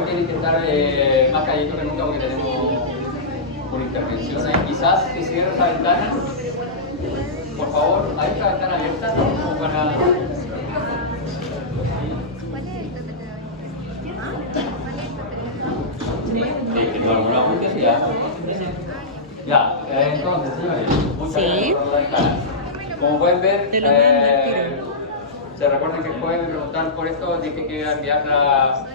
hoy tienen que estar más calladitos que nunca porque tenemos una intervención ahí. Quizás si cierra esa ventana, por favor, hay esta ventana abierta, como para... Sí, que no alguna curiosidad. Ya, entonces, señores, muchas gracias por la ventana. Como pueden ver, se recuerdan que después me preguntaron por esto, dije que iba a enviar las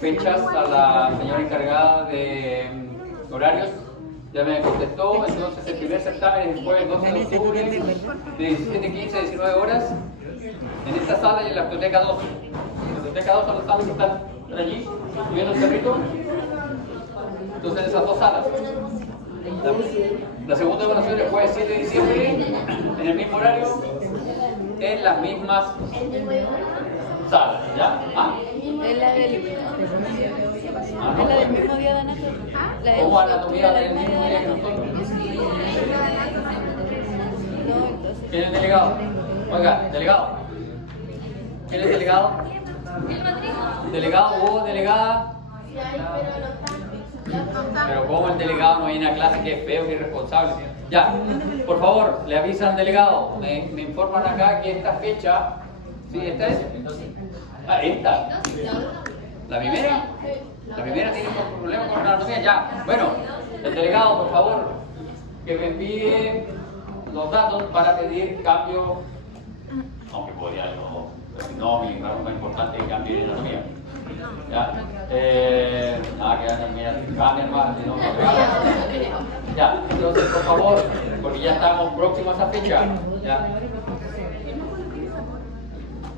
fechas a la señora encargada de horarios. Ya me contestó, entonces el primer certamen es el jueves 12 de octubre de 17:15 a 19 horas en esta sala y en la biblioteca 2. La biblioteca 2 son las salas que están allí, subiendo el cerrito. Entonces esas dos salas. La segunda evaluación es el jueves 7 de diciembre, en el mismo horario, en las mismas salas, ¿ya? ¿Ah? Es la del mismo día de anatomía. ¿Cómo anatomía del mismo día que nosotros? ¿Quién es el delegado? Oiga, delegado. ¿Quién es el delegado? ¿Delegado o delegada? Pero como el delegado no viene a clase, que es feo, que es irresponsable. Ya, por favor, le avisan al delegado. Me informan acá que esta fecha... ¿Sí, esta es? Ah, esta. ¿La primera? La primera tiene un problema con la anatomía. Ya, bueno, el delegado, por favor, que me envíe los datos para pedir cambio. Aunque podría no, mi trabajo más importante es cambio de anatomía. Ya, que cambian más, no, ya, entonces por favor, porque ya estamos próximos a esa fecha, ya,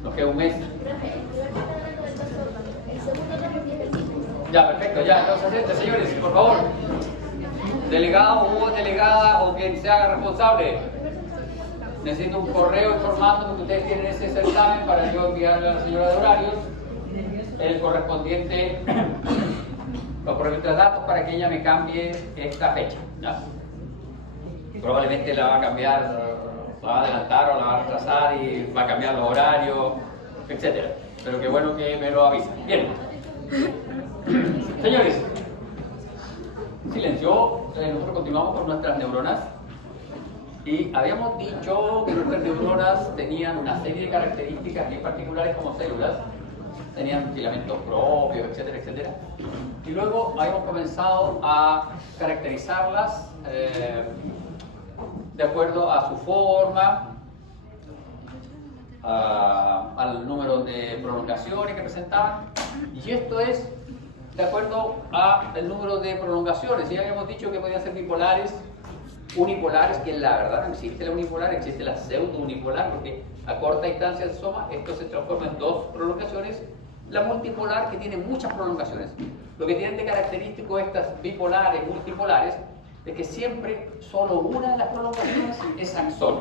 nos queda un mes. Ya, perfecto, ya, entonces señores, por favor, delegado o delegada o quien se haga responsable, necesito un correo informando que ustedes tienen ese certamen para yo enviarle a la señora de horarios el correspondiente, los correspondientes datos para que ella me cambie esta fecha, ¿ya? Probablemente la va a cambiar, la va a adelantar o la va a retrasar y va a cambiar los horarios, etc. Pero qué bueno que me lo avisa. Bien. Señores, silencio, nosotros continuamos con nuestras neuronas y habíamos dicho que nuestras neuronas tenían una serie de características bien particulares como células. Tenían filamentos propios, etcétera, etcétera. Y luego habíamos comenzado a caracterizarlas de acuerdo a su forma, al número de prolongaciones que presentaban. Y esto es de acuerdo al número de prolongaciones. Ya habíamos dicho que podían ser bipolares, unipolares, que la verdad no existe la unipolar, existe la pseudo-unipolar, porque a corta distancia del soma esto se transforma en dos prolongaciones. La multipolar, que tiene muchas prolongaciones. Lo que tienen de característico estas bipolares, multipolares, es que siempre solo una de las prolongaciones es axón.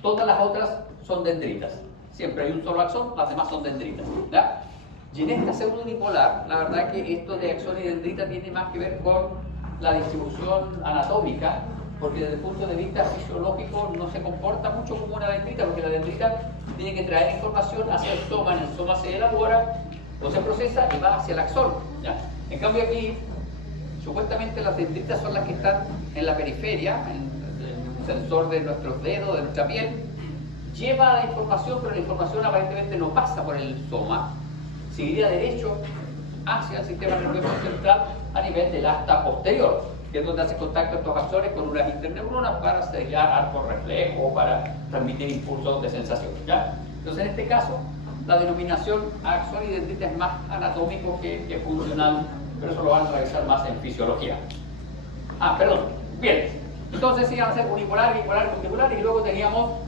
Todas las otras son dendritas. Siempre hay un solo axón, las demás son dendritas, ¿ya? Y en esta pseudo-unipolar, la verdad que esto de axón y dendrita tiene más que ver con la distribución anatómica, porque desde el punto de vista fisiológico no se comporta mucho como una dendrita, porque la dendrita tiene que traer información hacia el soma, en el soma se elabora o se procesa y va hacia el axón, ¿ya? En cambio aquí, supuestamente las dendritas son las que están en la periferia, en el sensor de nuestros dedos, de nuestra piel, lleva la información, pero la información aparentemente no pasa por el soma, seguiría derecho hacia el sistema nervioso central a nivel del asta posterior, que es donde hace contacto estos axones con unas interneuronas para sellar arco reflejo o para transmitir impulsos de sensación, ¿ya? Entonces, en este caso, la denominación axón y dendrita es más anatómico que funcional, pero eso lo van a revisar más en fisiología. Perdón. Bien. Entonces, iban a ser unipolar, bipolar, multipolar, y luego teníamos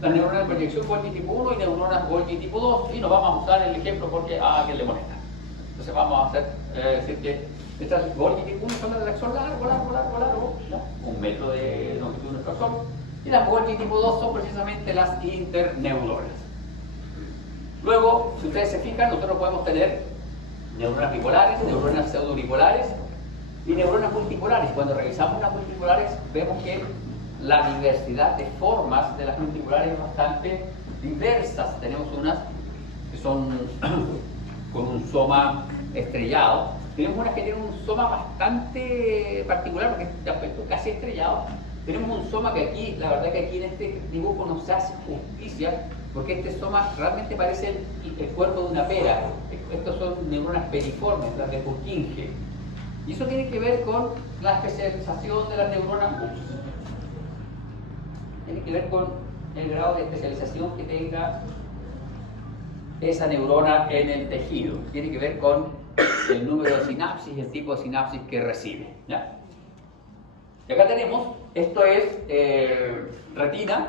las neuronas de proyección Golgi tipo 1 y neuronas Golgi tipo 2, y nos vamos a usar el ejemplo porque a alguien le molesta. Entonces, vamos a hacer, decir que estas Golgi tipo 1 son las del axón largo, ¿no? 1 metro de longitud de nuestro axón, y las Golgi tipo 2 son precisamente las interneuronas. Luego, si ustedes se fijan, nosotros podemos tener neuronas bipolares, neuronas pseudo-bipolares y neuronas multipolares. Cuando revisamos las multipolares, vemos que la diversidad de formas de las multipolares es bastante diversas. Tenemos unas que son con un soma estrellado. Tenemos unas que tienen un soma bastante particular, porque es de aspecto casi estrellado. Tenemos un soma que aquí, la verdad que aquí en este dibujo no se hace justicia, porque este soma realmente parece el cuerpo de una pera. Estos son neuronas periformes, las de Purkinje. Y eso tiene que ver con la especialización de las neuronas. Tiene que ver con el grado de especialización que tenga esa neurona en el tejido. Tiene que ver con el número de sinapsis y el tipo de sinapsis que recibe, ¿ya? Y acá tenemos, esto es retina,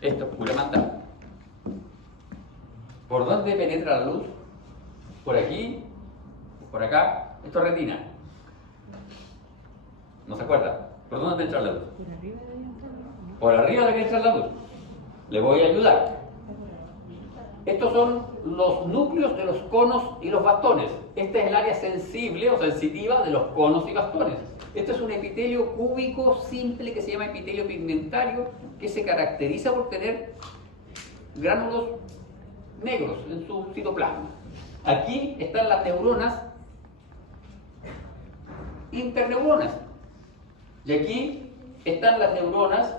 esto es pura manta. ¿Por dónde penetra la luz? Por aquí, por acá, esto es retina. ¿No se acuerda? ¿Por dónde entra la luz? Por arriba debería entrar la luz. Le voy a ayudar. Estos son los núcleos de los conos y los bastones. Este es el área sensible o sensitiva de los conos y bastones. Este es un epitelio cúbico simple que se llama epitelio pigmentario, que se caracteriza por tener gránulos negros en su citoplasma. Aquí están las neuronas interneuronas. Y aquí están las neuronas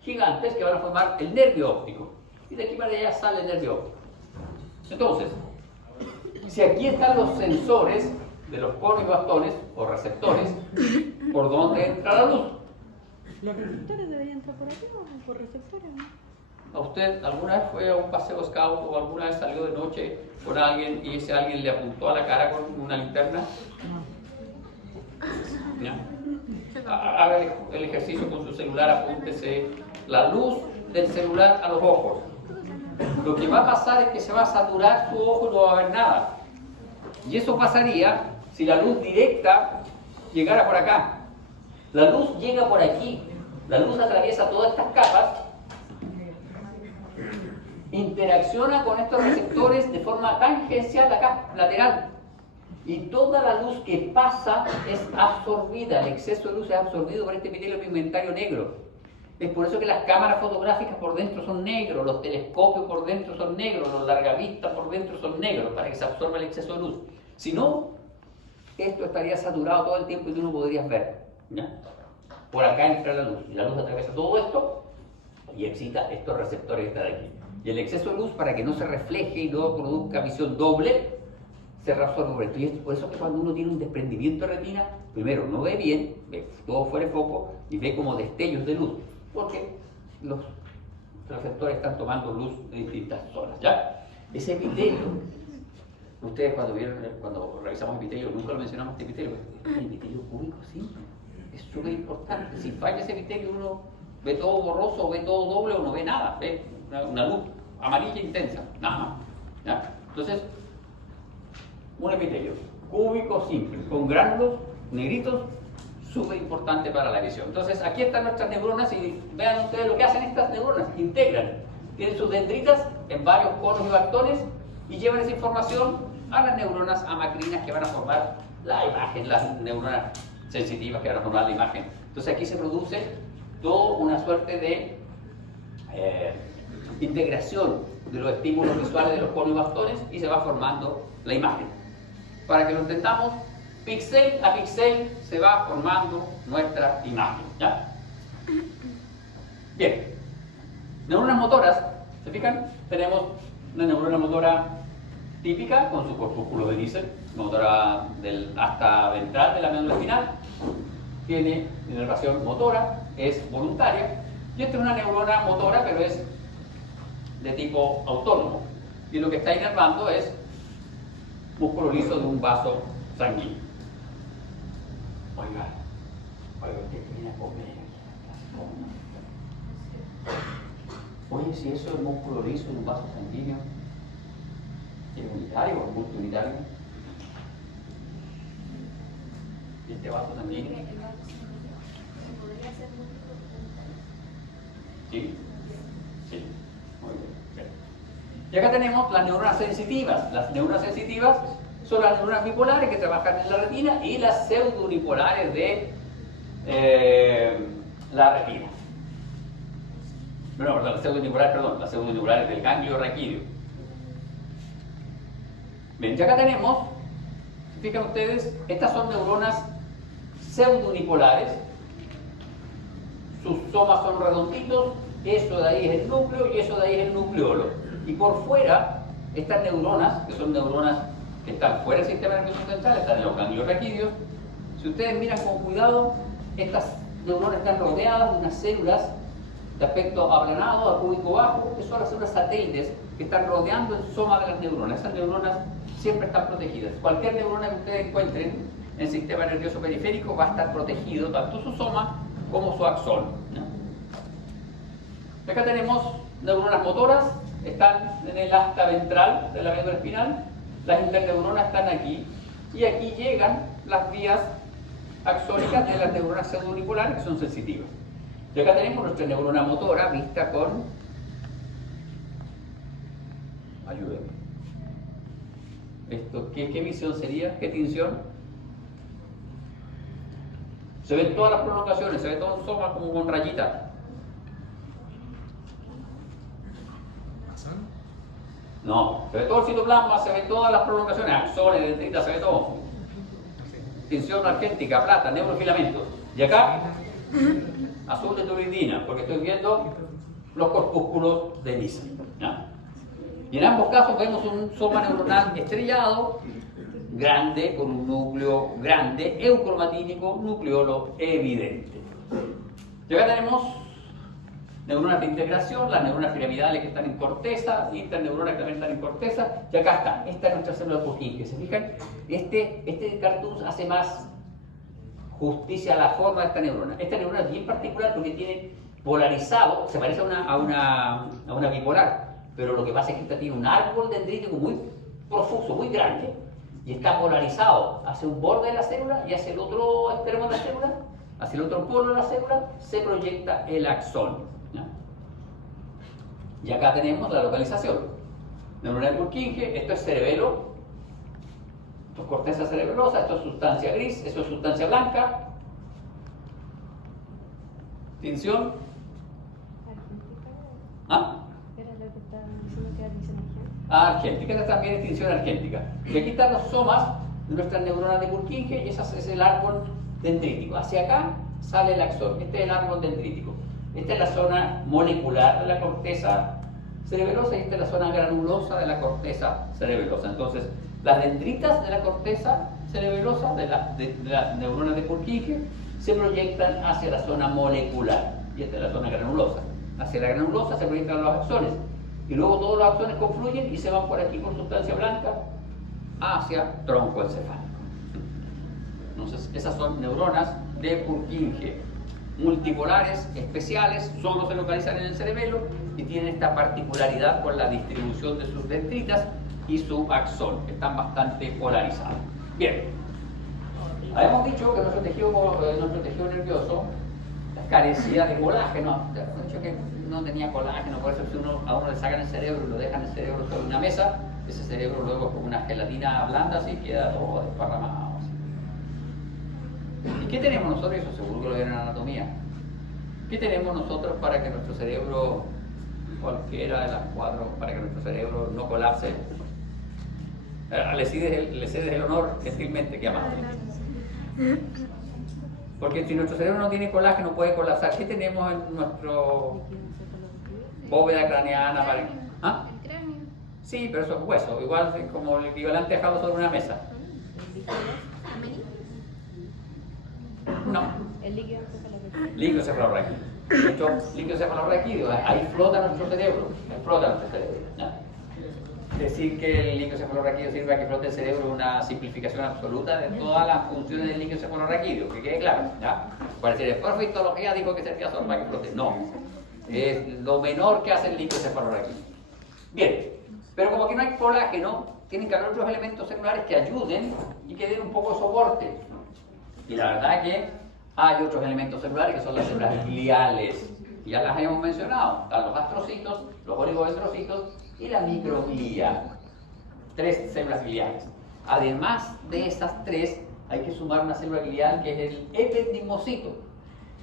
gigantes que van a formar el nervio óptico. Y de aquí para allá sale el nervio óptico. Entonces, si aquí están los sensores de los conos y bastones, o receptores, ¿por dónde entra la luz? ¿Los receptores deberían entrar por aquí o por receptores? ¿A usted alguna vez fue a un paseo scout o alguna vez salió de noche con alguien y ese alguien le apuntó a la cara con una linterna? ¿Ya? Haga el ejercicio con su celular, apúntese la luz del celular a los ojos. Lo que va a pasar es que se va a saturar su ojo y no va a ver nada. Y eso pasaría si la luz directa llegara por acá. La luz llega por aquí. La luz atraviesa todas estas capas, interacciona con estos receptores de forma tangencial acá, lateral. Y toda la luz que pasa es absorbida, el exceso de luz es absorbido por este epitelio pigmentario negro. Es por eso que las cámaras fotográficas por dentro son negros, los telescopios por dentro son negros, los largavistas por dentro son negros, para que se absorba el exceso de luz. Si no, esto estaría saturado todo el tiempo y tú no podrías ver, ¿ya? Por acá entra la luz, y la luz atraviesa todo esto y excita estos receptores que están aquí. Y el exceso de luz, para que no se refleje y no produzca visión doble, se reabsorbe por esto. Y es por eso que cuando uno tiene un desprendimiento de retina, primero no ve bien, ve todo fuera de foco y ve como destellos de luz, porque los receptores están tomando luz de distintas zonas, ¿ya? Ese epitelio, ustedes cuando revisamos epitelio, nunca lo mencionamos este epitelio, el epitelio cúbico simple, es súper importante. Si falla ese epitelio, uno ve todo borroso, ve todo doble o no ve nada, ve una luz amarilla intensa, nada más, ¿ya? Entonces, un epitelio cúbico simple, con gránulos negritos, súper importante para la visión. Entonces, aquí están nuestras neuronas y vean ustedes lo que hacen estas neuronas, integran, tienen sus dendritas en varios conos y bastones y llevan esa información a las neuronas amacrinas que van a formar la imagen, las neuronas sensitivas que van a formar la imagen. Entonces, aquí se produce toda una suerte de integración de los estímulos visuales de los conos y bastones y se va formando la imagen. Para que lo entendamos, píxel a píxel se va formando nuestra imagen, ¿ya? Bien, neuronas motoras, ¿se fijan? Tenemos una neurona motora típica con su corpúsculo de Nissen, motora del asta ventral de la médula espinal, tiene inervación motora, es voluntaria, y esta es una neurona motora, pero es de tipo autónomo, y lo que está inervando es músculo liso de un vaso sanguíneo. Oiga, usted viene a comer aquí. Oye, si eso es músculo liso de un vaso sanguíneo, ¿es unitario o multiunitario? ¿Y este vaso sanguíneo? ¿Sí? Sí. Muy bien. Y acá tenemos las neuronas sensitivas. Las neuronas sensitivas son las neuronas bipolares que trabajan en la retina y las pseudounipolares de la retina. No, la pseudoneural, perdón, la pseudoneural es del ganglio raquídeo. Bien, ya acá tenemos, fijan ustedes, estas son neuronas pseudonipolares. Sus somas son redonditos, eso de ahí es el núcleo y eso de ahí es el nucleolo. Y por fuera, estas neuronas, que son neuronas que están fuera del sistema nervioso central, están en los ganglios raquídeos. Si ustedes miran con cuidado, estas neuronas están rodeadas de unas células de aspecto aplanado, a cúbico bajo, que son las células satélites que están rodeando el soma de las neuronas. Esas neuronas siempre están protegidas. Cualquier neurona que ustedes encuentren en el sistema nervioso periférico va a estar protegido, tanto su soma como su axón, ¿no? Acá tenemos neuronas motoras, están en el asta ventral de la médula espinal, las interneuronas están aquí, y aquí llegan las vías axónicas de las neuronas pseudonipolares que son sensitivas. Y acá tenemos nuestra neurona motora vista con... Ayúdenme. Esto, ¿qué visión sería? ¿Qué tinción? Se ven todas las prolongaciones, se ve todo el soma como con rayitas. No, se ve todo el citoplasma, se ve todas las prolongaciones, axones, dendritas, se ve todo. Tinción argéntica, plata, neurofilamentos. Y acá, azul de turidina, porque estoy viendo los corpúsculos de Lisa. ¿Ya? Y en ambos casos vemos un soma neuronal estrellado, grande, con un núcleo grande, eucromatínico, nucleolo evidente. Y acá tenemos neuronas de integración, las neuronas piramidales que están en corteza, interneuronas que también están en corteza, y acá está, esta es nuestra célula de Purkinje. ¿Se fijan? Este cartoon hace más justicia a la forma de esta neurona. Esta neurona es bien particular porque tiene polarizado, se parece a una bipolar, pero lo que pasa es que esta tiene un árbol dendrítico muy profuso, muy grande, y está polarizado hacia un borde de la célula y hacia el otro extremo de la célula, hacia el otro polo de la célula, se proyecta el axón. ¿Ya? Y acá tenemos la localización. Neurona de Purkinje, esto es cerebelo, esto es corteza cerebelosa, esto es sustancia gris, esto es sustancia blanca. Tinción. ¿Ah? Era lo que estaba diciendo que era tinción argéntica. Argéntica, esta también es tinción argéntica. Y aquí están los somas de nuestras neuronas de Purkinje y ese es el árbol dendrítico. Hacia acá sale el axón, este es el árbol dendrítico. Esta es la zona molecular de la corteza cerebelosa y esta es la zona granulosa de la corteza cerebelosa. Entonces, las dendritas de la corteza cerebelosa, de las neuronas de Purkinje, se proyectan hacia la zona molecular y esta es la zona granulosa. Hacia la granulosa se proyectan los axones y luego todos los axones confluyen y se van por aquí por sustancia blanca hacia tronco encefálico. Entonces, esas son neuronas de Purkinje, multipolares, especiales, solo se localizan en el cerebelo y tienen esta particularidad con la distribución de sus dendritas y su axón, que están bastante polarizados. Bien, habíamos dicho que nuestro tejido nervioso carecía de colágeno, hemos dicho que no tenía colágeno, por eso si a uno le sacan el cerebro y lo dejan el cerebro sobre una mesa, ese cerebro luego con una gelatina blanda así queda todo desparramado. ¿Y qué tenemos nosotros? Eso seguro que lo ven en anatomía. ¿Qué tenemos nosotros para que nuestro cerebro, cualquiera de las cuatro, para que nuestro cerebro no colapse? Le cedes el honor gentilmente, que amable. Porque si nuestro cerebro no tiene colágeno, puede colapsar. ¿Qué tenemos en nuestro bóveda craneana? ¿Ah? El cráneo. Sí, pero eso es hueso, igual como el equivalente a dejarlo sobre una mesa. No. El líquido encefalorraquídeo. Líquido cefalorraquídeo. De hecho, líquido cefalorraquídeo, ahí flota nuestro cerebro. ¿Ya? Decir que el líquido cefalorraquídeo sirve a que flote el cerebro es una simplificación absoluta de todas las funciones del líquido cefalorraquídeo, que quede claro. ¿Ya? Para decir, el profe de histología dijo que servía solo para que flote. No. Es lo menor que hace el líquido cefalorraquídeo. Bien, pero como aquí no hay colágeno, tienen que haber otros elementos celulares que ayuden y que den un poco de soporte. Y la verdad es que hay otros elementos celulares que son las células gliales. Ya las hemos mencionado. Están los astrocitos, los oligodestrocitos y la microglía. 3 células gliales. Además de esas 3, hay que sumar una célula glial que es el ependimocito.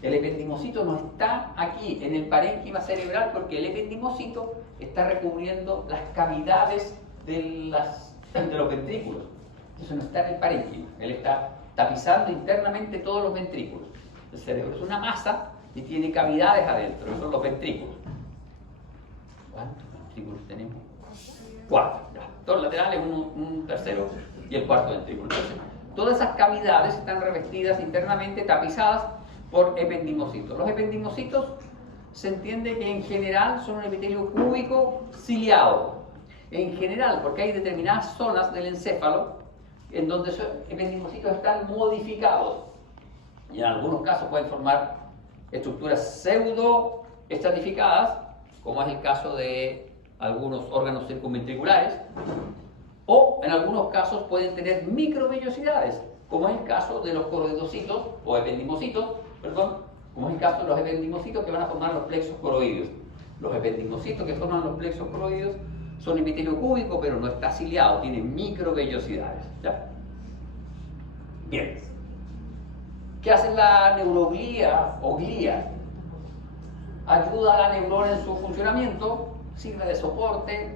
El ependimocito no está aquí en el parénquima cerebral porque el ependimocito está recubriendo las cavidades de los ventrículos. Eso no está en el parénquima. Él está tapizando internamente todos los ventrículos. El cerebro es una masa y tiene cavidades adentro, esos son los ventrículos. ¿Cuántos ventrículos tenemos? 4. Ya. 2 laterales, un tercero y el cuarto ventrículo. Entonces, todas esas cavidades están revestidas internamente, tapizadas por ependimocitos. Los ependimocitos se entiende que en general son un epitelio cúbico ciliado. En general, porque hay determinadas zonas del encéfalo en donde esos ependimocitos están modificados. Y en algunos casos pueden formar estructuras pseudo estratificadas, como es el caso de algunos órganos circunventriculares, o en algunos casos pueden tener microvellosidades, como es el caso de los coroidocitos o ependimocitos, como es el caso de los ependimocitos que van a formar los plexos coroideos. Los ependimocitos que forman los plexos coroideos son epitelio cúbico, pero no está ciliado, tiene microvellosidades. ¿Ya? Bien. ¿Qué hace la neuroglía o glía? Ayuda a la neurona en su funcionamiento, sirve de soporte,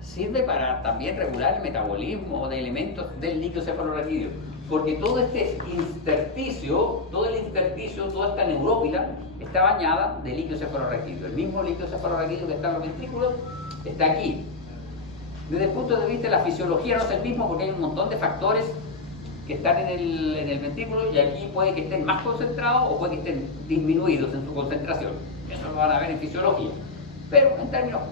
sirve para también regular el metabolismo de elementos del líquido cefalorraquídeo. Porque todo este intersticio, toda esta neurópila está bañada de líquido cefalorraquídeo. El mismo líquido cefalorraquídeo que está en los ventrículos está aquí. Desde el punto de vista de la fisiología no es el mismo porque hay un montón de factores que están en el ventrículo y aquí puede que estén más concentrados o puede que estén disminuidos en su concentración. Eso lo van a ver en fisiología. Pero en términos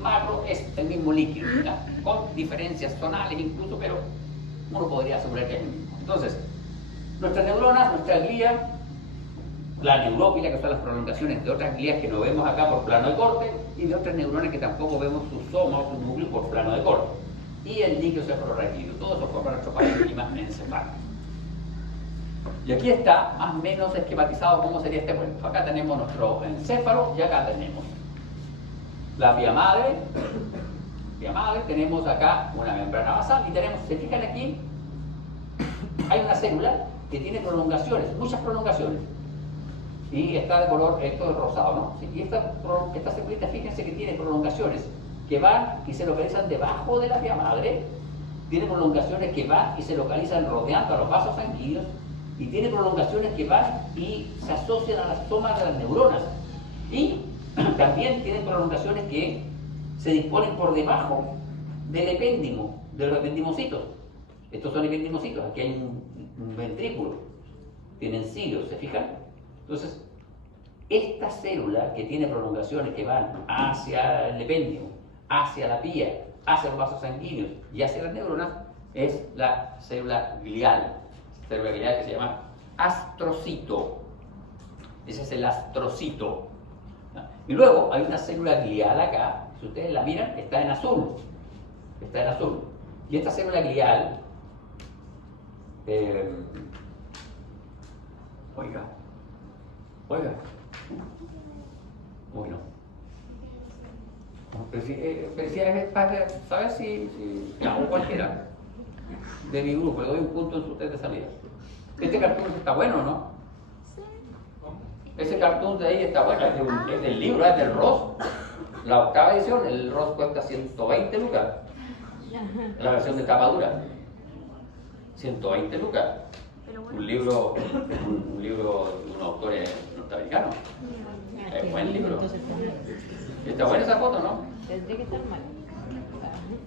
macro es el mismo líquido, ¿ya? Con diferencias zonales incluso, pero uno podría asegurar que es el mismo. Entonces, nuestras neuronas, nuestra glía, la neurópila, que son las prolongaciones de otras glías que no vemos acá por plano de corte, y de otras neuronas que tampoco vemos su soma o su núcleo por plano de corte. Y el líquido cefalorraquídeo, todo eso forma nuestro parénquima encefálico. Y aquí está más o menos esquematizado cómo sería este cuento. Acá tenemos nuestro encéfalo y acá tenemos la vía madre, tenemos acá una membrana basal y tenemos, se fijan aquí, hay una célula que tiene prolongaciones, muchas prolongaciones. Y está de color, esto es rosado, ¿no? Y esta célula, fíjense que tiene prolongaciones que van y se localizan debajo de la vía madre, tiene prolongaciones que van y se localizan rodeando a los vasos sanguíneos, y tiene prolongaciones que van y se asocian a las somas de las neuronas. Y también tienen prolongaciones que se disponen por debajo del epéndimo, de los ependimocitos. Estos son ependimocitos, aquí hay un ventrículo, tienen cilios, ¿se fijan? Entonces, esta célula que tiene prolongaciones que van hacia el epéndimo, hacia la pía, hacia los vasos sanguíneos y hacia las neuronas, es la célula glial. Célula glial que se llama astrocito. Ese es el astrocito. Y luego hay una célula glial acá, si ustedes la miran, está en azul. Está en azul. Y esta célula glial, oiga, uy no. Pero si es para saber si o cualquiera de mi grupo, le doy un punto en su test de salida. Este cartoon está bueno, ¿no? Ese cartoon de ahí está bueno, es del libro, es del Ross. La octava edición, el Ross cuesta 120 lucas. La versión de tapa dura. 120 lucas. Un libro de unos autores norteamericanos. Es buen libro. Está buena esa foto, ¿no? Tendría que estar mal.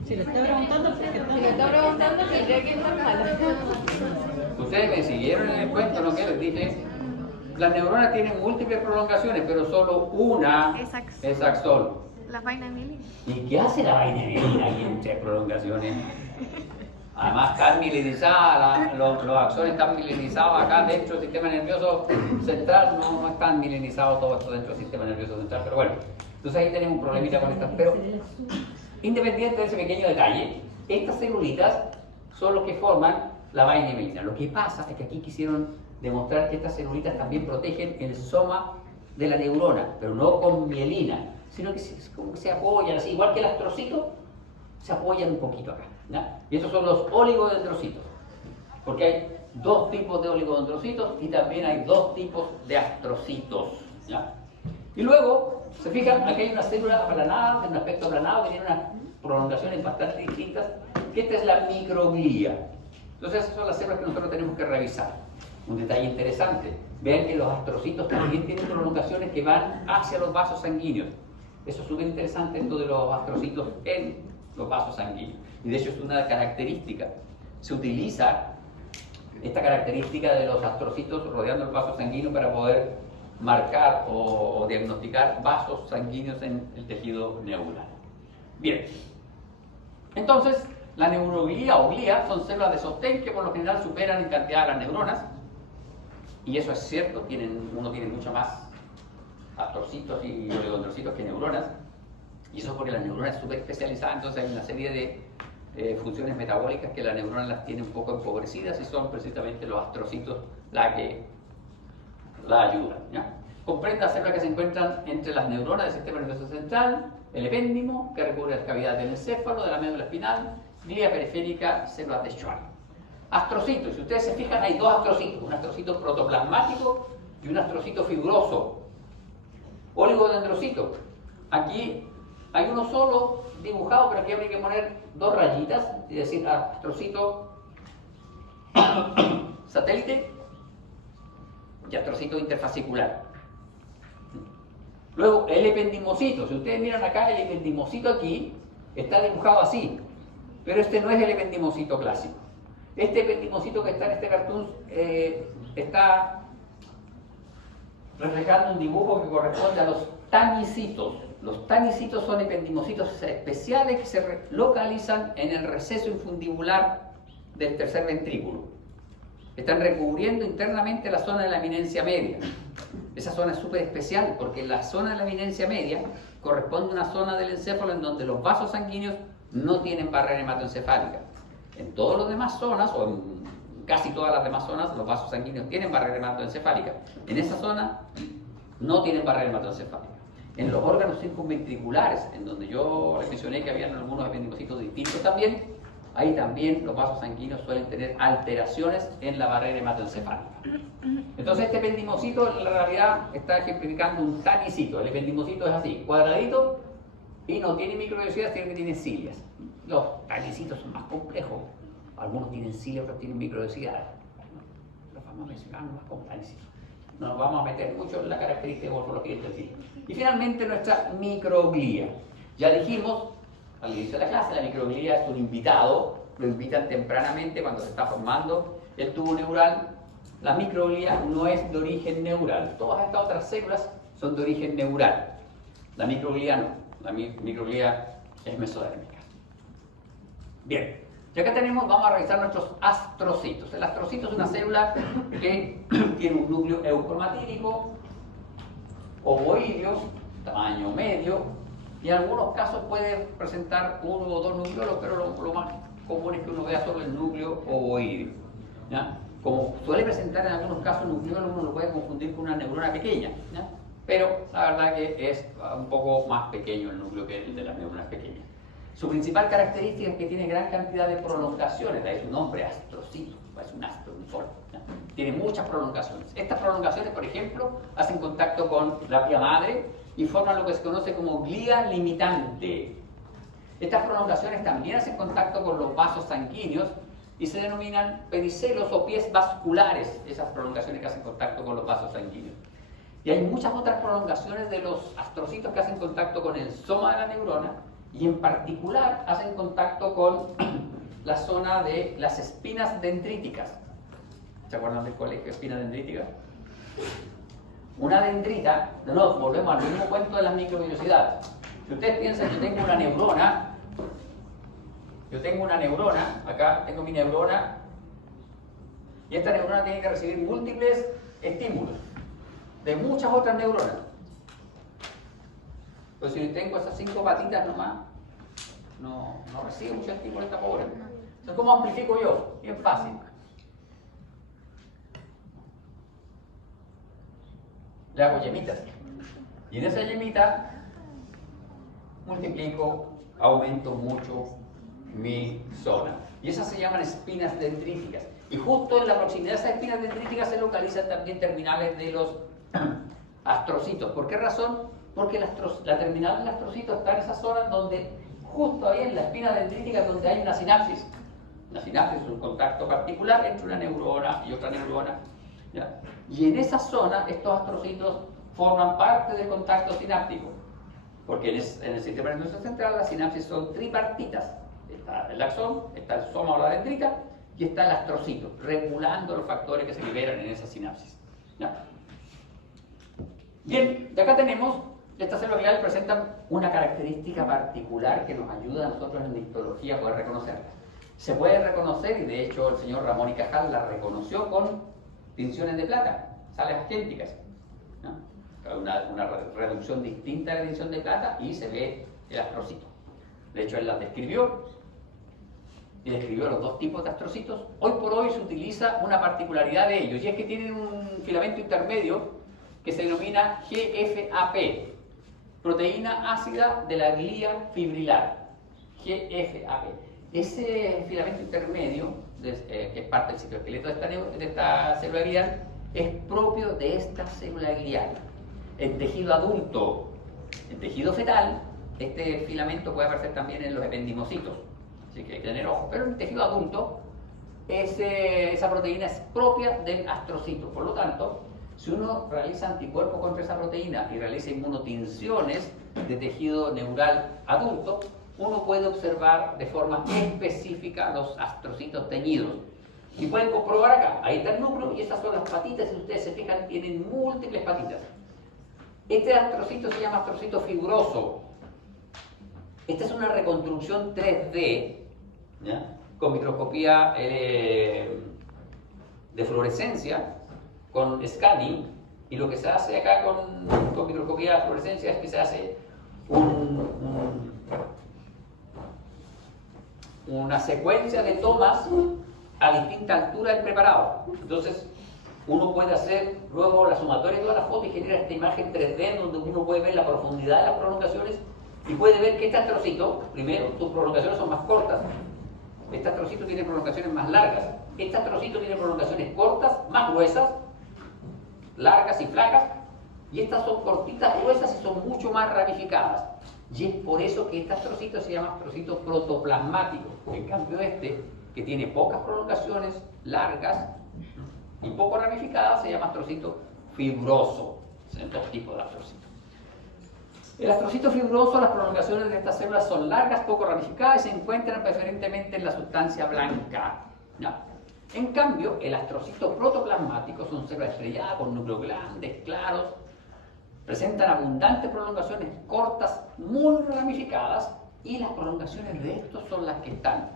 Si le está preguntando, tendría que estar mal. Ustedes me siguieron en el cuento, ¿no? Que les dije, las neuronas tienen múltiples prolongaciones, pero solo una es axón. La vaina de mielina. ¿Y qué hace la vaina de mielina ahí entre prolongaciones? Además, están milenizada, los axones están milenizados acá dentro del sistema nervioso central, no están milenizados todo esto dentro del sistema nervioso central, pero bueno, entonces ahí tenemos un problemita con estas. Pero, independiente de ese pequeño detalle, estas celulitas son los que forman la vaina de mielina. Lo que pasa es que aquí quisieron demostrar que estas celulitas también protegen el soma de la neurona, pero no con mielina, sino que como que se apoyan así, igual que el astrocito, se apoyan un poquito acá. ¿Ya? Y estos son los oligodendrocitos, porque hay dos tipos de oligodendrocitos y también hay dos tipos de astrocitos, ¿ya? Y luego, se fijan, aquí hay una célula aplanada, de un aspecto aplanado, que tiene unas prolongaciones bastante distintas, que esta es la microglía. Entonces, esas son las células que nosotros tenemos que revisar. Un detalle interesante, vean que los astrocitos también tienen prolongaciones que van hacia los vasos sanguíneos. Eso es súper interesante, esto de los astrocitos en los vasos sanguíneos. Y de hecho es una característica. Se utiliza esta característica de los astrocitos rodeando el vaso sanguíneo para poder marcar o diagnosticar vasos sanguíneos en el tejido neural. Bien, entonces la neuroglía o glía son células de sostén que por lo general superan en cantidad a las neuronas, y eso es cierto, uno tiene mucho más astrocitos y oligodendrocitos que neuronas, y eso porque la neurona es súper especializada, entonces hay una serie de funciones metabólicas que la neurona las tiene un poco empobrecidas y son precisamente los astrocitos la que la ayudan, ¿ya? Comprende las células que se encuentran entre las neuronas del sistema nervioso central, el epéndimo, que recubre las cavidades del encéfalo, de la médula espinal, glía periférica, células de Schwann. Astrocitos, si ustedes se fijan, hay dos astrocitos, un astrocito protoplasmático y un astrocito fibroso. Oligodendrocito, aquí hay uno solo dibujado, pero aquí habría que poner dos rayitas, es decir, astrocito satélite y astrocito interfascicular. Luego, el ependimocito, si ustedes miran acá, el ependimocito aquí está dibujado así, pero este no es el ependimocito clásico. Este ependimocito que está en este cartoon está reflejando un dibujo que corresponde a los tanicitos. Los tanicitos son ependimocitos especiales que se localizan en el receso infundibular del tercer ventrículo. Están recubriendo internamente la zona de la eminencia media. Esa zona es súper especial porque la zona de la eminencia media corresponde a una zona del encéfalo en donde los vasos sanguíneos no tienen barrera hematoencefálica. En todas las demás zonas, o en casi todas las demás zonas, los vasos sanguíneos tienen barrera hematoencefálica. En esa zona no tienen barrera hematoencefálica. En los órganos circunventriculares, en donde yo les mencioné que habían algunos ependimocitos distintos también, ahí también los vasos sanguíneos suelen tener alteraciones en la barrera hematoencefálica. Entonces este ependimocito en la realidad está ejemplificando un tanicito. El ependimocito es así, cuadradito, y no tiene microvellosidad, sino que tiene cilias. Los tanicitos son más complejos. Algunos tienen cilias, otros tienen microvellosidad. Los vamos a mencionar más como tanicitos. No nos vamos a meter mucho en la característica de morfología del tejido. Y finalmente nuestra microglía. Ya dijimos al inicio de la clase, la microglía es un invitado, lo invitan tempranamente cuando se está formando el tubo neural. La microglía no es de origen neural, todas estas otras células son de origen neural. La microglía no, la microglía es mesodérmica. Bien, ya que tenemos, vamos a revisar nuestros astrocitos. El astrocito es una célula que tiene un núcleo eucromatídico, ovoideo, tamaño medio, y en algunos casos puede presentar uno o dos nucleolos, pero lo más común es que uno vea solo el núcleo ovoideo, ¿ya? Como suele presentar en algunos casos nucleolos, uno lo puede confundir con una neurona pequeña, ¿ya? Pero la verdad que es un poco más pequeño el núcleo que el de las neuronas pequeñas. Su principal característica es que tiene gran cantidad de prolongaciones, de ahí su nombre, astrocito, es un astro, un sol, ¿ya? Tiene muchas prolongaciones. Estas prolongaciones, por ejemplo, hacen contacto con la vía madre y forman lo que se conoce como glía limitante. Estas prolongaciones también hacen contacto con los vasos sanguíneos y se denominan pedicelos o pies vasculares, esas prolongaciones que hacen contacto con los vasos sanguíneos. Y hay muchas otras prolongaciones de los astrocitos que hacen contacto con el soma de la neurona y en particular hacen contacto con la zona de las espinas dendríticas. ¿Se acuerdan del colegio espinas dendríticas? Una dendrita, no, volvemos al mismo cuento de las microvellosidades. Si ustedes piensan que yo tengo una neurona, acá tengo mi neurona, y esta neurona tiene que recibir múltiples estímulos de muchas otras neuronas. Pues si tengo esas 5 patitas nomás, no recibe mucho estímulo esta pobre. Entonces, ¿cómo amplifico yo? Bien fácil. Le hago yemitas. Y en esa yemita multiplico, aumento mucho mi zona. Y esas se llaman espinas dendríticas. Y justo en la proximidad de esas espinas dendríticas se localizan también terminales de los astrocitos. ¿Por qué razón? Porque la terminal del astrocito está en esa zona donde, justo ahí en la espina dendrítica, donde hay una sinapsis. La sinapsis es un contacto particular entre una neurona y otra neurona, ¿ya? Y en esa zona estos astrocitos forman parte del contacto sináptico, porque en el sistema nervioso central las sinapsis son tripartitas. Está el axón, está el soma o la dendrita y está el astrocito, regulando los factores que se liberan en esa sinapsis, ¿ya? Bien, de acá tenemos, estas células gliales presentan una característica particular que nos ayuda a nosotros en la histología a poder reconocerlas. Se puede reconocer, y de hecho el señor Ramón y Cajal la reconoció con tinciones de plata, sales agénticas, ¿no? Una reducción distinta de la tinción de plata y se ve el astrocito. De hecho él las describió y describió los dos tipos de astrocitos. Hoy por hoy se utiliza una particularidad de ellos y es que tienen un filamento intermedio que se denomina GFAP, proteína ácida de la glía fibrilar, GFAP. Ese filamento intermedio, que es parte del citoesqueleto de esta célula glial, es propio de esta célula glial. En tejido adulto, en tejido fetal, este filamento puede aparecer también en los ependimocitos, así que hay que tener ojo. Pero en el tejido adulto, esa proteína es propia del astrocito. Por lo tanto, si uno realiza anticuerpos contra esa proteína y realiza inmunotinciones de tejido neural adulto, uno puede observar de forma específica los astrocitos teñidos. Y pueden comprobar acá, ahí está el núcleo y estas son las patitas, si ustedes se fijan tienen múltiples patitas. Este astrocito se llama astrocito fibroso. Esta es una reconstrucción 3D, ¿ya? Con microscopía de fluorescencia, con scanning, y lo que se hace acá con microscopía de fluorescencia es que se hace una secuencia de tomas a distinta altura del preparado. Entonces uno puede hacer luego la sumatoria de todas las fotos y genera esta imagen 3D donde uno puede ver la profundidad de las prolongaciones y puede ver que este astrocito, primero, sus prolongaciones son más cortas, este astrocito tiene prolongaciones más largas, este astrocito tiene prolongaciones cortas, más gruesas, largas y flacas, y estas son cortitas, gruesas y son mucho más ramificadas. Y es por eso que este astrocito se llama astrocito protoplasmático. En cambio este, que tiene pocas prolongaciones, largas y poco ramificadas, se llama astrocito fibroso. Son dos tipos de astrocitos. El astrocito fibroso, las prolongaciones de estas células son largas, poco ramificadas y se encuentran preferentemente en la sustancia blanca, ¿no? En cambio, el astrocito protoplasmático son células estrelladas con núcleos grandes, claros, presentan abundantes prolongaciones cortas, muy ramificadas, y las prolongaciones de estos son las que están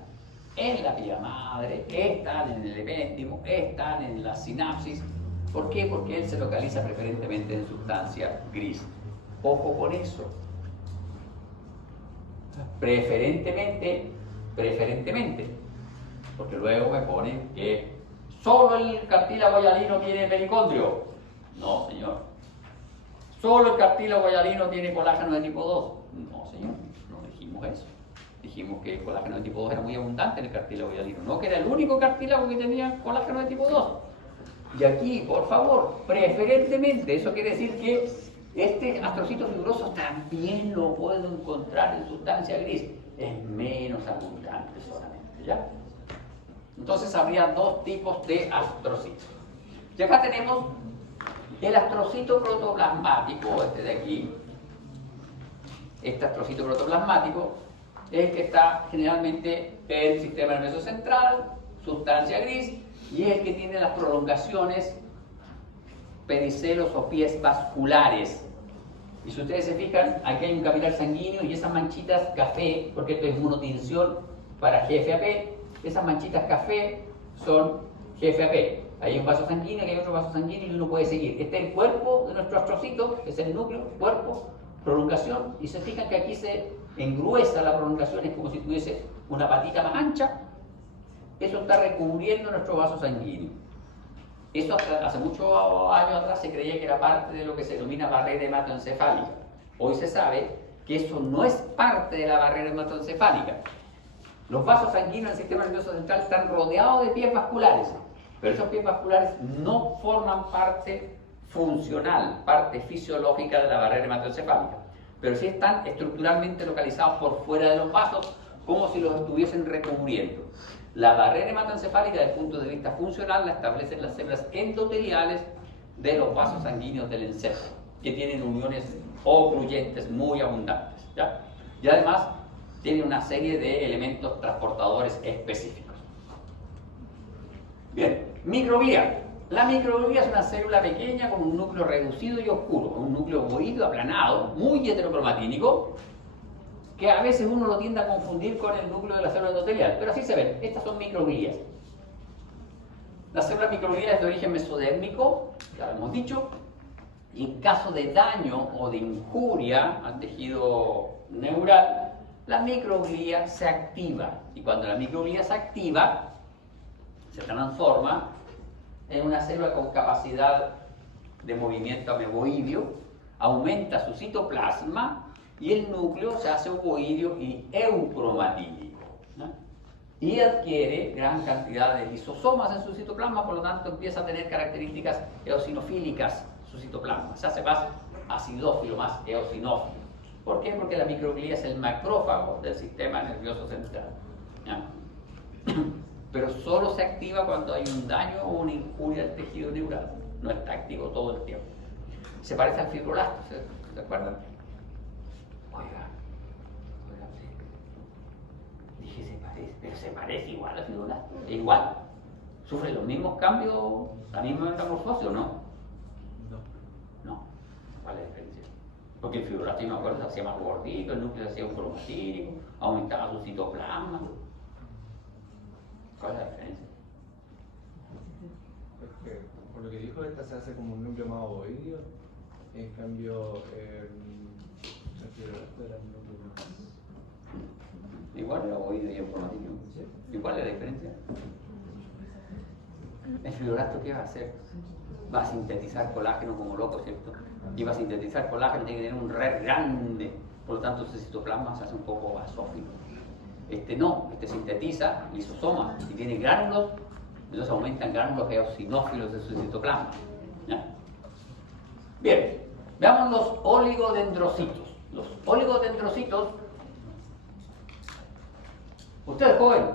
en la pila madre, están en el epéndimo, están en la sinapsis. ¿Por qué? Porque él se localiza preferentemente en sustancia gris. Ojo con eso. Preferentemente, porque luego me ponen que solo el cartílago hialino tiene pericondrio. No, señor. Solo el cartílago hialino tiene colágeno de tipo 2. No, señor, no dijimos eso. Dijimos que el colágeno de tipo 2 era muy abundante en el cartílago hialino, no que era el único cartílago que tenía colágeno de tipo 2. Y aquí, por favor, preferentemente, eso quiere decir que este astrocito fibroso también lo puedo encontrar en sustancia gris. Es menos abundante solamente, ¿ya? Entonces habría dos tipos de astrocitos. Y acá tenemos el astrocito protoplasmático, este de aquí. Este astrocito protoplasmático es el que está generalmente en el sistema nervioso central, sustancia gris, y es el que tiene las prolongaciones pedicelos o pies vasculares. Y si ustedes se fijan, aquí hay un capilar sanguíneo y esas manchitas café, porque esto es monotinción para GFAP, esas manchitas café son GFAP. Hay un vaso sanguíneo, hay otro vaso sanguíneo y uno puede seguir. Este es el cuerpo de nuestro astrocito, que es el núcleo, cuerpo, prolongación, y se fijan que aquí se engruesa la prolongación, es como si tuviese una patita más ancha. Eso está recubriendo nuestro vaso sanguíneo. Eso hasta hace muchos años atrás se creía que era parte de lo que se denomina barrera hematoencefálica. Hoy se sabe que eso no es parte de la barrera hematoencefálica. Los vasos sanguíneos del sistema nervioso central están rodeados de pies vasculares, pero esos pies vasculares no forman parte funcional, parte fisiológica de la barrera hematoencefálica, pero sí están estructuralmente localizados por fuera de los vasos, como si los estuviesen recubriendo. La barrera hematoencefálica, desde el punto de vista funcional, la establecen las células endoteliales de los vasos sanguíneos del encéfalo, que tienen uniones ocluyentes muy abundantes, ¿ya? Y además tiene una serie de elementos transportadores específicos. Bien, microglía. La microglía es una célula pequeña con un núcleo reducido y oscuro, un núcleo ovoide aplanado, muy heterocromatínico, que a veces uno lo tiende a confundir con el núcleo de la célula endotelial, pero así se ven, estas son microglías. La célula microglía es de origen mesodérmico, ya lo hemos dicho, y en caso de daño o de injuria al tejido neural, la microglía se activa, y cuando la microglía se activa, se transforma en una célula con capacidad de movimiento ameboideo, aumenta su citoplasma y el núcleo se hace ovoideo y eucromatínico, ¿no? Y adquiere gran cantidad de lisosomas en su citoplasma, por lo tanto empieza a tener características eosinofílicas su citoplasma, se hace más acidófilo, más eosinófilo. ¿Por qué? Porque la microglía es el macrófago del sistema nervioso central, ¿ya? Pero solo se activa cuando hay un daño o una injuria al tejido neural, no está activo todo el tiempo. Se parece al fibroblasto, ¿se acuerdan? Oiga, dije se parece, pero se parece igual al fibroblasto, es igual, sufre los mismos cambios, la misma metamorfosis, ¿o no? No. ¿Cuál es la diferencia? Porque el fibroblasto, yo me acuerdo, se hacía más gordito, el núcleo se hacía eucromatínico, aumentaba su citoplasma. ¿Cuál es la diferencia? Es que, por lo que dijo, esta se hace como un núcleo más ovoideo, en cambio, el fibroblasto era un núcleo más... Igual era ovoideo y eucromatínico. ¿Sí? ¿Cuál es la diferencia? El fibroblasto, ¿qué va a hacer? Va a sintetizar colágeno como loco, ¿cierto? Y va a sintetizar colágeno, tiene que tener un red grande, por lo tanto su citoplasma se hace un poco basófilo. Este sintetiza lisosoma y tiene gránulos, entonces aumentan gránulos eosinófilos de su citoplasma, ¿ya? Bien, veamos los oligodendrocitos. Los oligodendrocitos, usted joven,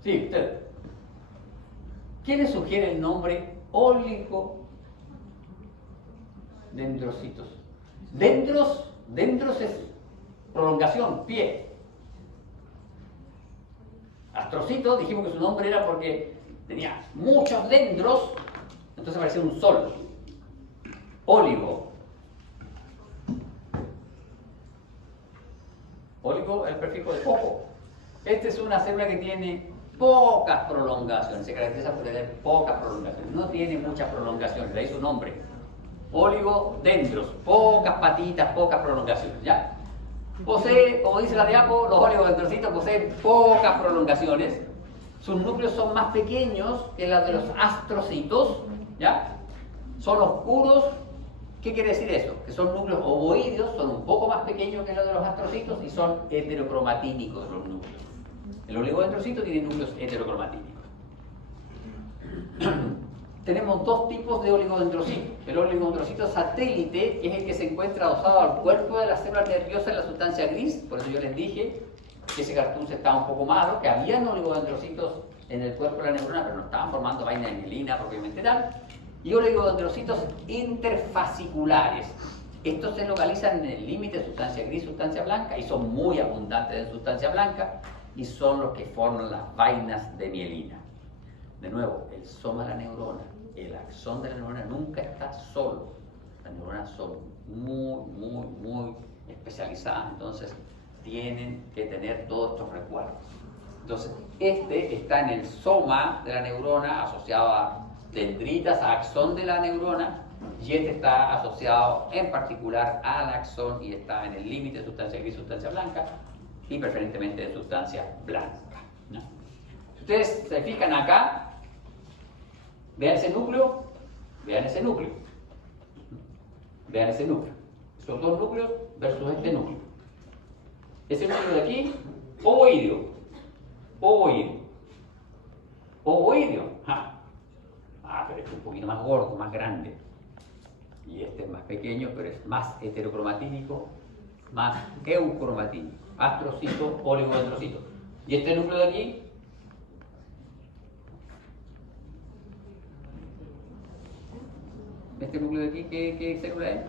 sí, usted, ¿quién le sugiere el nombre oligodendrocitos? Dendros es prolongación, pie. Astrocito, dijimos que su nombre era porque tenía muchos dendros, entonces parecía un sol. Óligo. Óligo es el prefijo de poco. Esta es una célula que tiene pocas prolongaciones, se caracteriza por tener pocas prolongaciones, no tiene muchas prolongaciones, de ahí su nombre. Oligodendros, pocas patitas, pocas prolongaciones, ¿ya? Posee, como dice la diapo, los oligodendrocitos poseen pocas prolongaciones. Sus núcleos son más pequeños que los de los astrocitos, ¿ya? Son oscuros. ¿Qué quiere decir eso? Que son núcleos ovoideos, son un poco más pequeños que los de los astrocitos y son heterocromatínicos los núcleos. El oligodendrocito tiene núcleos heterocromatínicos. Tenemos dos tipos de oligodendrocito. El oligodendrocito satélite, que es el que se encuentra adosado al cuerpo de la célula nerviosa en la sustancia gris, por eso yo les dije que ese cartoon estaba un poco malo, que habían oligodendrocitos en el cuerpo de la neurona, pero no estaban formando vaina de mielina propiamente tal. Y oligodendrocitos interfasciculares. Estos se localizan en el límite de sustancia gris, sustancia blanca, y son muy abundantes en sustancia blanca, y son los que forman las vainas de mielina. De nuevo, el soma de la neurona, el axón de la neurona nunca está solo. Las neuronas son muy especializadas, entonces tienen que tener todos estos recuerdos. Entonces, este está en el soma de la neurona, asociado a dendritas, a axón de la neurona, y este está asociado en particular al axón y está en el límite de sustancia gris, sustancia blanca, y preferentemente de sustancia blanca, ¿no? Si ustedes se fijan acá, vean ese núcleo, vean ese núcleo, vean ese núcleo. Esos dos núcleos versus este núcleo. Ese núcleo de aquí, ovoideo. ovoide. Ovoideo. Pero este es un poquito más gordo, más grande. Y este es más pequeño, pero es más heterocromatínico, más eucromatínico. Astrocito, oligodendrocito. Y este núcleo de aquí, ¿qué célula es?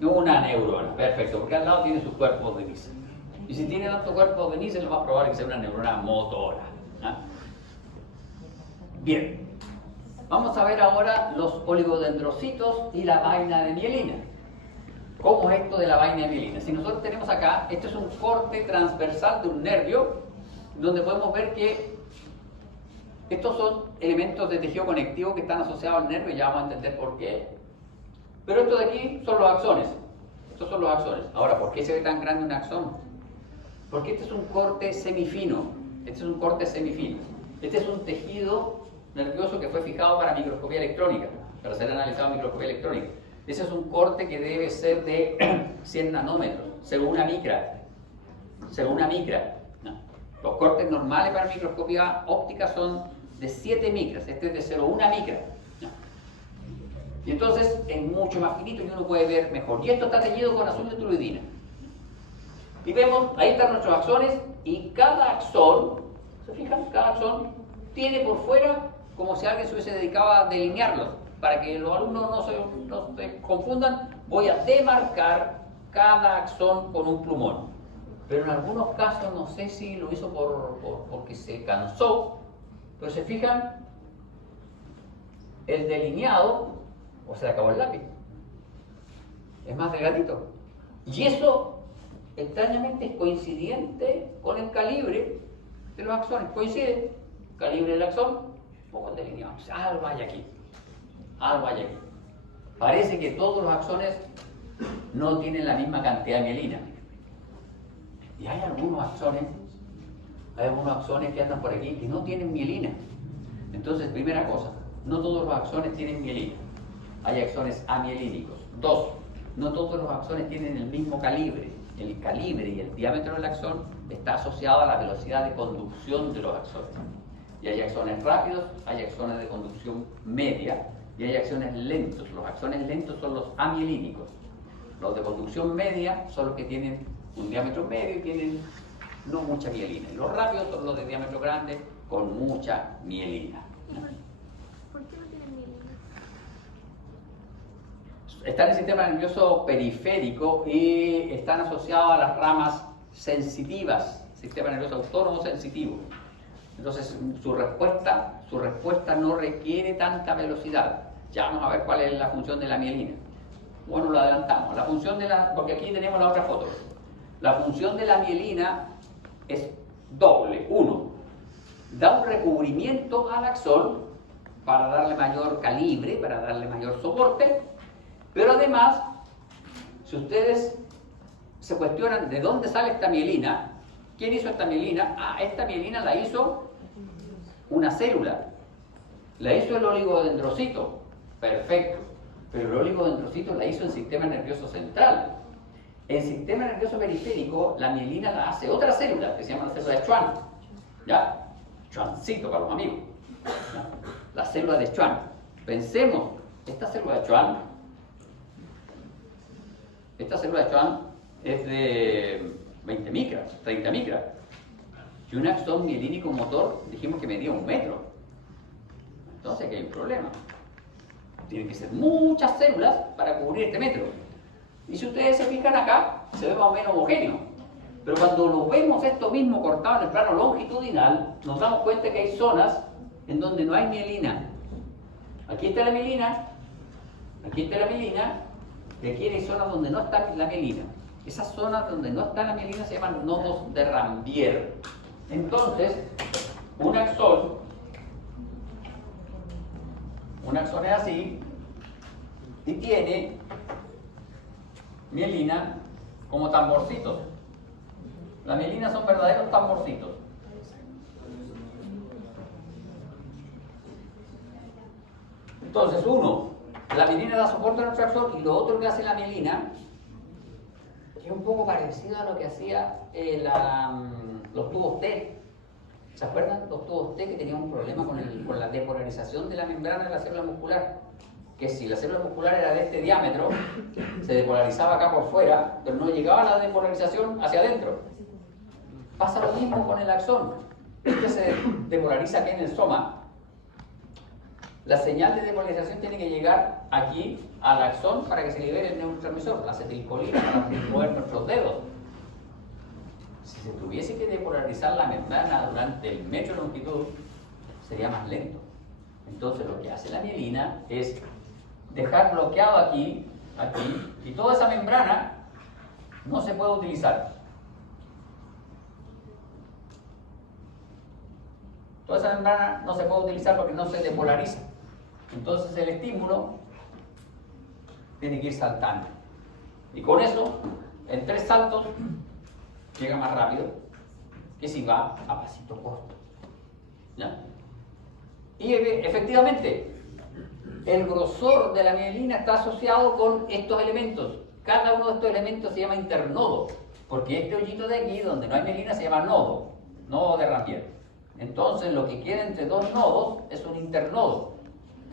Una neurona, perfecto, porque al lado tiene sus cuerpos de Nice. Y si tiene tantos cuerpos de Nice, lo más probable es que sea una neurona motora. Bien, vamos a ver ahora los oligodendrocitos y la vaina de mielina. ¿Cómo es esto de la vaina de mielina? Si nosotros tenemos acá, este es un corte transversal de un nervio, donde podemos ver que estos son elementos de tejido conectivo que están asociados al nervio, y ya vamos a entender por qué. Pero esto de aquí son los axones. Estos son los axones. Ahora, ¿por qué se ve tan grande un axón? Porque este es un corte semifino. Este es un tejido nervioso que fue fijado para microscopía electrónica, para ser analizado en microscopía electrónica. Ese es un corte que debe ser de 100 nanómetros, 0,1 micra. 0,1 micra. No. Los cortes normales para microscopía óptica son de 7 micras. Este es de 0,1 micra. No. Y entonces es mucho más finito y uno puede ver mejor. Y esto está teñido con azul de toluidina. Y vemos, ahí están nuestros axones, y cada axón, ¿se fijan? Cada axón tiene por fuera como si alguien se hubiese dedicado a delinearlos. Para que los alumnos no se confundan, voy a demarcar cada axón con un plumón. Pero en algunos casos, no sé si lo hizo porque se cansó, pero se fijan, el delineado, o se le acabó el lápiz. Es más delgadito. Y eso, extrañamente, es coincidente con el calibre de los axones. Coincide, calibre del axón, poco el delineado. O sea, algo hay aquí. Algo hay aquí. Parece que todos los axones no tienen la misma cantidad de mielina. Y hay algunos axones que andan por aquí que no tienen mielina. Entonces, primera cosa, no todos los axones tienen mielina. Hay axones amielínicos. 2, no todos los axones tienen el mismo calibre. El calibre y el diámetro del axón está asociado a la velocidad de conducción de los axones. Y hay axones rápidos, hay axones de conducción media, y hay axones lentos. Los axones lentos son los amielínicos. Los de conducción media son los que tienen un diámetro medio y tienen no mucha mielina. Y los rápidos son los de diámetro grande con mucha mielina. ¿Por qué no tienen mielina? Están en el sistema nervioso periférico y están asociados a las ramas sensitivas, sistema nervioso autónomo sensitivo. Entonces su respuesta no requiere tanta velocidad. Ya vamos a ver cuál es la función de la mielina. Bueno, lo adelantamos. La función porque aquí tenemos la otra foto. La función de la mielina es doble. 1, da un recubrimiento al axón para darle mayor calibre, para darle mayor soporte. Pero además, si ustedes se cuestionan de dónde sale esta mielina, ¿quién hizo esta mielina? Esta mielina la hizo una célula. La hizo el oligodendrocito. Perfecto. Pero el oligodendrocito la hizo el sistema nervioso central. En sistema nervioso periférico, la mielina la hace otra célula, que se llama la célula de Schwann. ¿Ya? Schwanncito para los amigos. ¿Ya? La célula de Schwann. Pensemos, esta célula de Schwann es de 20 micras, 30 micras. Y un axón mielínico motor, dijimos que medía 1 metro. Entonces aquí hay un problema. Tienen que ser muchas células para cubrir este metro. Y si ustedes se fijan acá, se ve más o menos homogéneo. Pero cuando lo vemos esto mismo cortado en el plano longitudinal, nos damos cuenta que hay zonas en donde no hay mielina. Aquí está la mielina, aquí está la mielina, y aquí hay zonas donde no está la mielina. Esas zonas donde no está la mielina se llaman nodos de Rambier. Entonces, un axón es así y tiene mielina como tamborcitos. La mielina son verdaderos tamborcitos. Entonces, la mielina da soporte a nuestro axón, y lo otro que hace la mielina es un poco parecido a lo que hacía los tubos T. ¿Se acuerdan? Los tubos T que tenían un problema con la depolarización de la membrana de la célula muscular. Que si la célula muscular era de este diámetro, se depolarizaba acá por fuera, pero no llegaba la depolarización hacia adentro. Pasa lo mismo con el axón. Este se depolariza aquí en el soma. La señal de depolarización tiene que llegar aquí al axón para que se libere el neurotransmisor, la acetilcolina, para mover nuestros dedos. Si se tuviese que depolarizar la membrana durante el metro de longitud, sería más lento. Entonces lo que hace la mielina es dejar bloqueado aquí, y toda esa membrana no se puede utilizar. Toda esa membrana no se puede utilizar porque no se depolariza. Entonces el estímulo tiene que ir saltando. Y con eso, en 3 saltos, llega más rápido que si va a pasito corto. ¿Ya? Y efectivamente, el grosor de la mielina está asociado con estos elementos. Cada uno de estos elementos se llama internodo, porque este hoyito de aquí, donde no hay mielina, se llama nodo, nodo de Rampier. Entonces, lo que queda entre 2 nodos es un internodo.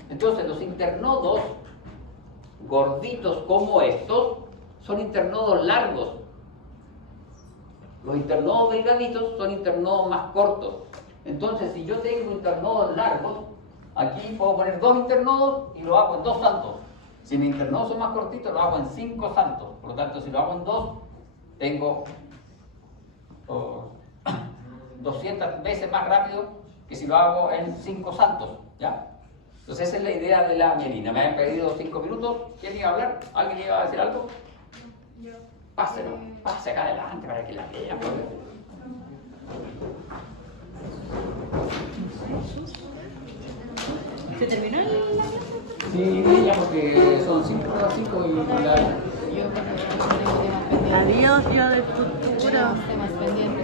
Entonces, los internodos gorditos como estos son internodos largos. Los internodos delgaditos son internodos más cortos. Entonces, si yo tengo internodos largos, aquí puedo poner 2 internodos y lo hago en 2 saltos. Si mis internodos son más cortitos, lo hago en 5 saltos. Por lo tanto, si lo hago en 2, tengo 200 veces más rápido que si lo hago en 5 saltos. ¿Ya? Entonces, esa es la idea de la mielina. Me han pedido 5 minutos. ¿Quién iba a hablar? ¿Alguien iba a decir algo? Páselo, pase acá adelante para que la vean. ¿Se terminó la clase? Sí, ya porque son 5 horas 5 y la... Adiós, yo de Temas pendientes.